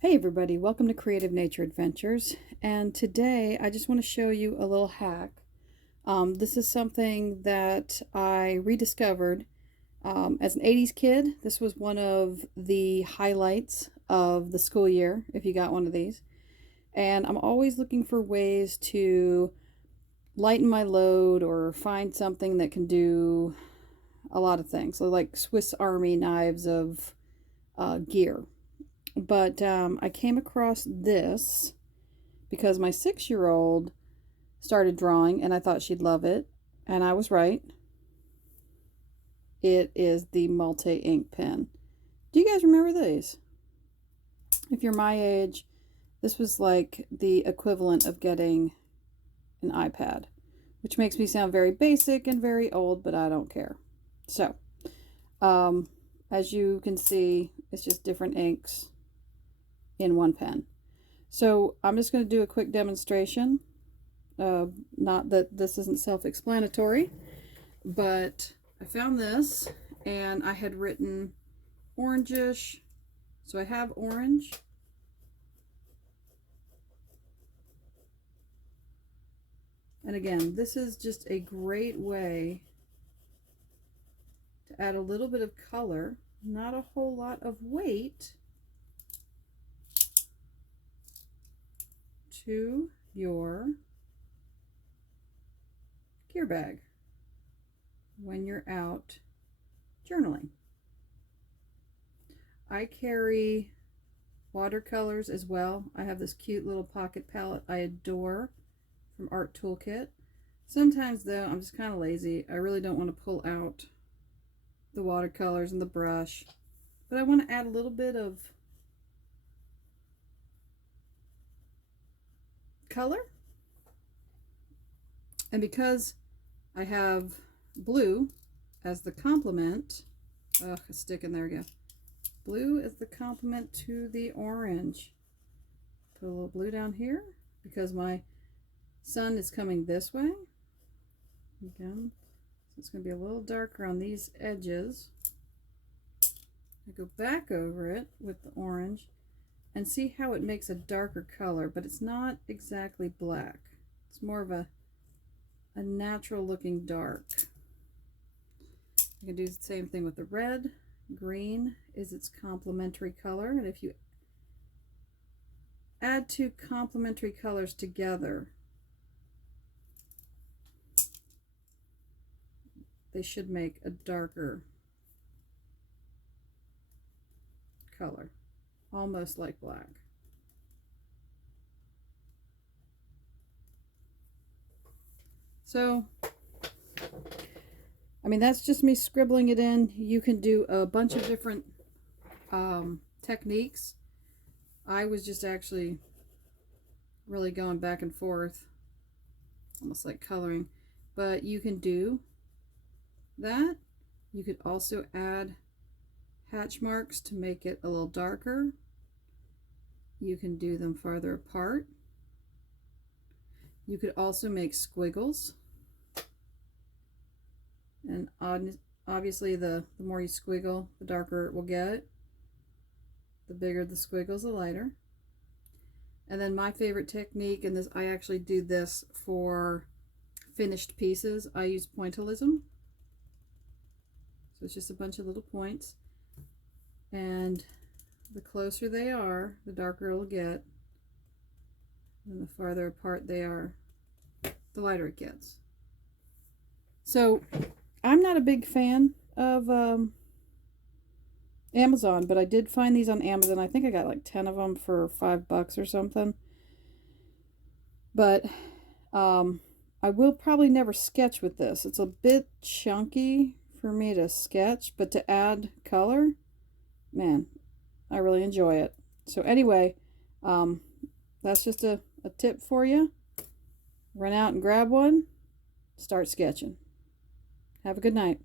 Hey everybody, welcome to Creative Nature Adventures, and today I just want to show you a little hack. This is something that I rediscovered as an 80s kid. This was one of the highlights of the school year, if you got one of these. And I'm always looking for ways to lighten my load or find something that can do a lot of things. So like Swiss Army knives of gear. But I came across this because my 6-year-old started drawing and I thought she'd love it. And I was right. It is the multi-ink pen. Do you guys remember these? If you're my age, this was like the equivalent of getting an iPad, which makes me sound very basic and very old, but I don't care. So, as you can see, it's just different inks in one pen. So I'm just going to do a quick demonstration. Not that this isn't self-explanatory, but I found this and I had written orangish. So I have orange. And again, this is just a great way to add a little bit of color, not a whole lot of weight, to your gear bag when you're out journaling. I carry watercolors as well. I have this cute little pocket palette I adore from Art Toolkit. Sometimes though, I'm just kind of lazy. I really don't want to pull out the watercolors and the brush, but I want to add a little bit of color. And because I have blue as the complement, a stick in there again. Blue is the complement to the orange. Put a little blue down here because my sun is coming this way. Again, so it's going to be a little darker on these edges. I go back over it with the orange and see how it makes a darker color, but it's not exactly black. It's more of a natural looking dark. I can do the same thing with the red. Green is its complementary color, and if you add two complementary colors together, they should make a darker color, almost like black. So, I mean, that's just me scribbling it in. You can do a bunch of different techniques. I was just actually really going back and forth, almost like coloring. But you can do that. You could also add hatch marks to make it a little darker. You can do them farther apart. You could also make squiggles. And obviously the more you squiggle, the darker it will get. The bigger the squiggles, the lighter. And then my favorite technique, and this, I actually do this for finished pieces, I use Pointillism. So it's just a bunch of little points. And the closer they are, the darker it'll get. And the farther apart they are, the lighter it gets. So I'm not a big fan of Amazon, but I did find these on Amazon. I think I got like 10 of them for $5 or something. But I will probably never sketch with this. It's a bit chunky for me to sketch, but to add color, man, I really enjoy it. So anyway, that's just a tip for you. Run out and grab one, start sketching. Have a good night.